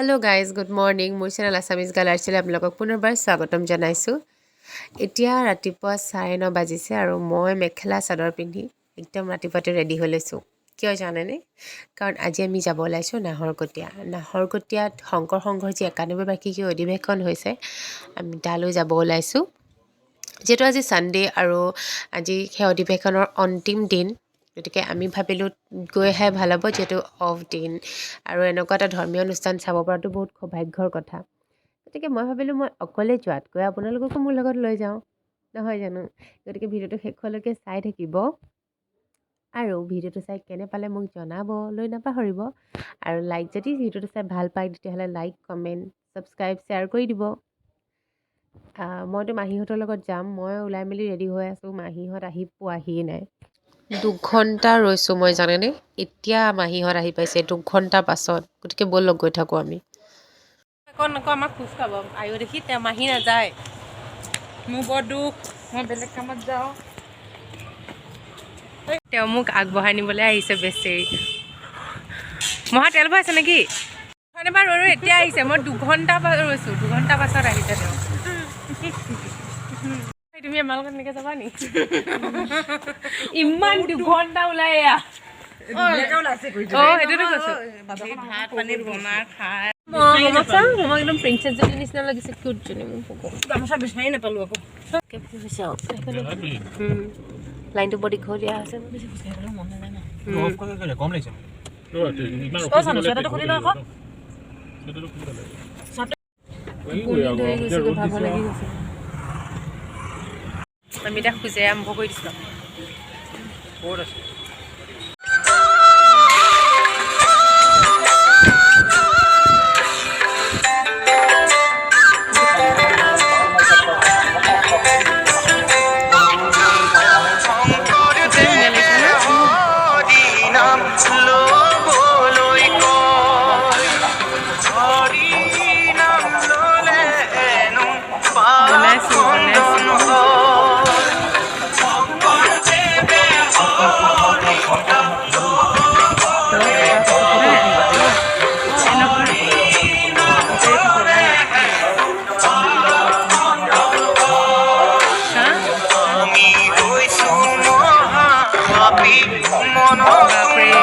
Hello' guys good morning মোৰ channel Assamese girl আৰ্টছলৈ আপোনালোকক পুনৰবাৰ স্বাগতম জনাইছোঁ। এতিয়া ৰাতিপুৱা 9:30 বাজিছে আৰু মই মেখেলা চাদৰ পিন্ধি একদম ৰাতিপুৱাতে ৰেডি হৈ লৈছোঁ। কিয় জানেনে? কাৰণ আজি আমি যাব ওলাইছোঁ নাহৰকটীয়াত শংকৰ সংঘৰ যি 91 বাৰ্ষিকী অধিৱেশন হৈছে, আমি তালৈ যাব ওলাইছোঁ। যিহেতু আজি ছানডে' আৰু আজি সেই অধিৱেশনৰ অন্তিম দিন, গতিকে আমি ভাবিলোঁ গৈ অহাই ভাল হ'ব, যিহেতু অফ দিন আৰু এনেকুৱা এটা ধৰ্মীয় অনুষ্ঠান চাব পৰাটো বহুত সৌভাগ্যৰ কথা। গতিকে মই ভাবিলোঁ মই অকলে যোৱাতকৈ আপোনালোককো মোৰ লগত লৈ যাওঁ, নহয় জানো? গতিকে ভিডিঅ'টো শেষলৈকে চাই থাকিব আৰু ভিডিঅ'টো চাই কেনে পালে মোক জনাবলৈ নাপাহৰিব। আৰু যদি ভিডিঅ'টো চাই ভাল পায় তেতিয়াহ'লে লাইক, কমেণ্ট, ছাবস্ক্ৰাইব, শ্বেয়াৰ কৰি দিব। মইতো মাহীহঁতৰ লগত যাম। মই ওলাই মেলি ৰেডি হৈ আছোঁ, মাহীহঁত আহি পোৱাহিয়ে নাই। 2 ঘণ্টা ৰৈছোঁ মই, জানেনে? এতিয়া মাহীহঁত আহি পাইছে 2 ঘণ্টাৰ পাছত। গতিকে ব'লক গৈ থাকোঁ আমি। নকওঁ আমাক খোজ খাব আয়ো দেখি তেওঁ মাহী নাযায়। মোৰ বৰ দুখ, মই বেলেগ কামত যাওঁ। তেওঁ মোক আগবঢ়াই নিবলৈ আহিছে বেচেৰি। মহা তেল ভৰাইছে নেকি? এবাৰ ৰৈ এতিয়া আহিছে। মই 2 ঘণ্টা ৰৈছোঁ, 2 ঘণ্টা পাছত আহিছে তেওঁ। তুমি আমাৰ লগত এনেকৈ যাবা নি? ইমান 2 ঘণ্টা ওলাই এয়া। সেইটোতো কৈছোঁ। ভাত পানী বনাই খাই মই একদম প্ৰিন্সেছজনী নিচিনা লাগিছে। কিউটজনী মোক গামোচা বিচাৰি নাপালোঁ আকৌ। লাইনটো বৰ দীঘলীয়া হৈছে। আমি এতিয়া খোজে আৰম্ভ কৰি দিছিলোঁ।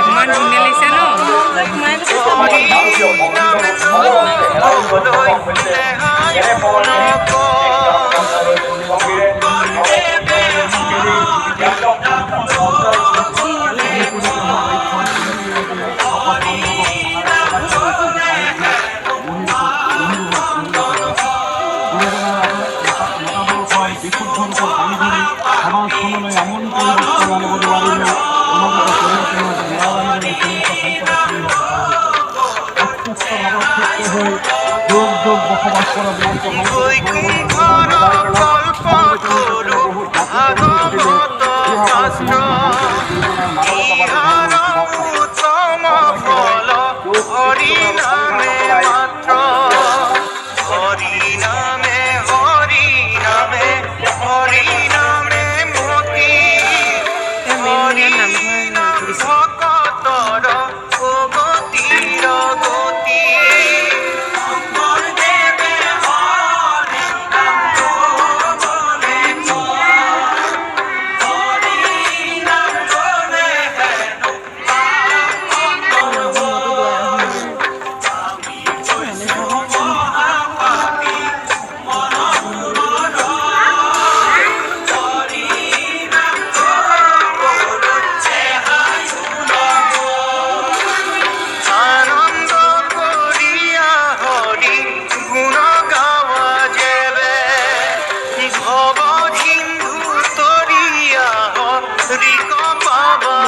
ইমান ধুনীয়া লাগিছে ন?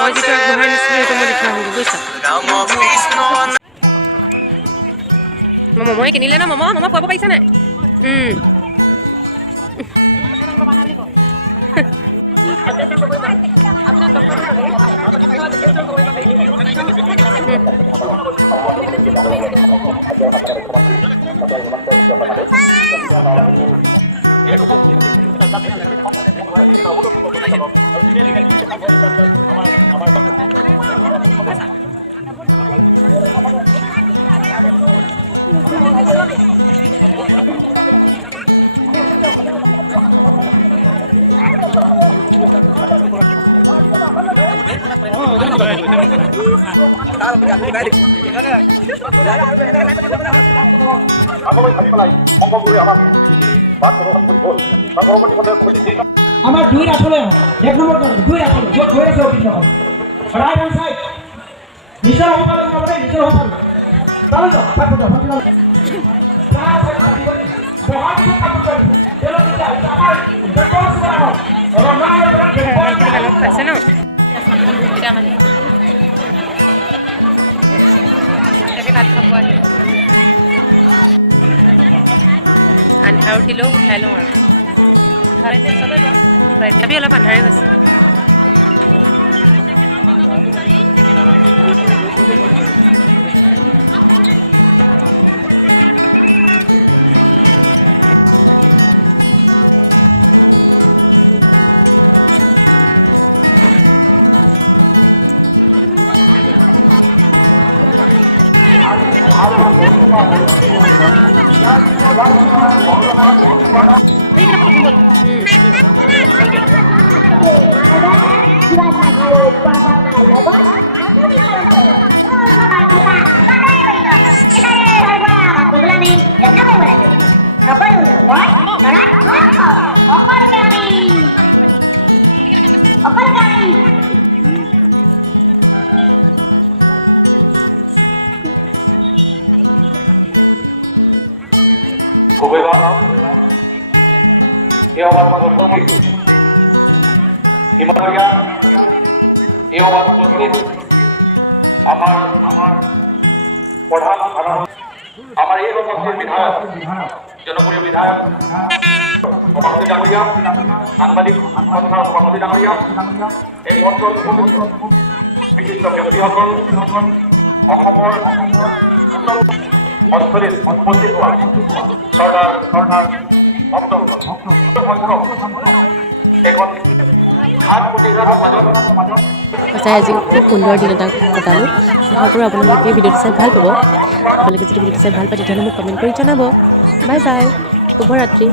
মই যিটো আগবঢ়াই নিছিলোঁ সেইটো মই লিখা হ'ব বুজিছা। মমই কিনিলে ন? মমা খুৱাব পাৰিছা নাই? আমার দুই আসলে এক নম্বর দুই আসলে যোগ হয়েছে অভিনয় রাইট হ্যান্ড সাইড নিজের হোপাল না নিজের হোপাল তাহলে তো পাঠো তো ভালো অলপ পাইছে ন তাকে ভাত খাব আহি আন্ধাৰ উঠিলেও উঠাই লওঁ আৰু তথাপি অলপ আন্ধাৰে হৈছে আমাৰ এই সমস্ত বিধায়ক জনপ্ৰিয় বিধায়ক সভাপতি ডাঙৰীয়া সাংবাদিক সভাপতি ডাঙৰীয়া এই মঞ্চত বিশিষ্ট ব্যক্তিসকল অসমৰ অঞ্চলিত উপস্থিত হোৱা চৰ্দাৰ ভক্তসকল এখন ঘাট প্ৰতিঘাতৰ মাজত সঁচাই আজি খুব সুন্দৰ দিন এটা কটালোঁ আশা কৰোঁ আপোনালোকে ভিডিঅ'টো চাই ভাল পাব আপোনালোকে যদি ভিডিঅ'টো চাই ভাল পায় তেতিয়াহ'লে মোক কমেণ্ট কৰি জনাব বাই বাই শুভৰাত্ৰি